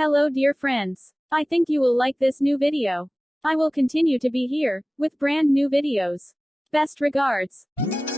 Hello dear friends. I think you will like this new video. I will continue to be here, with brand new videos. Best regards.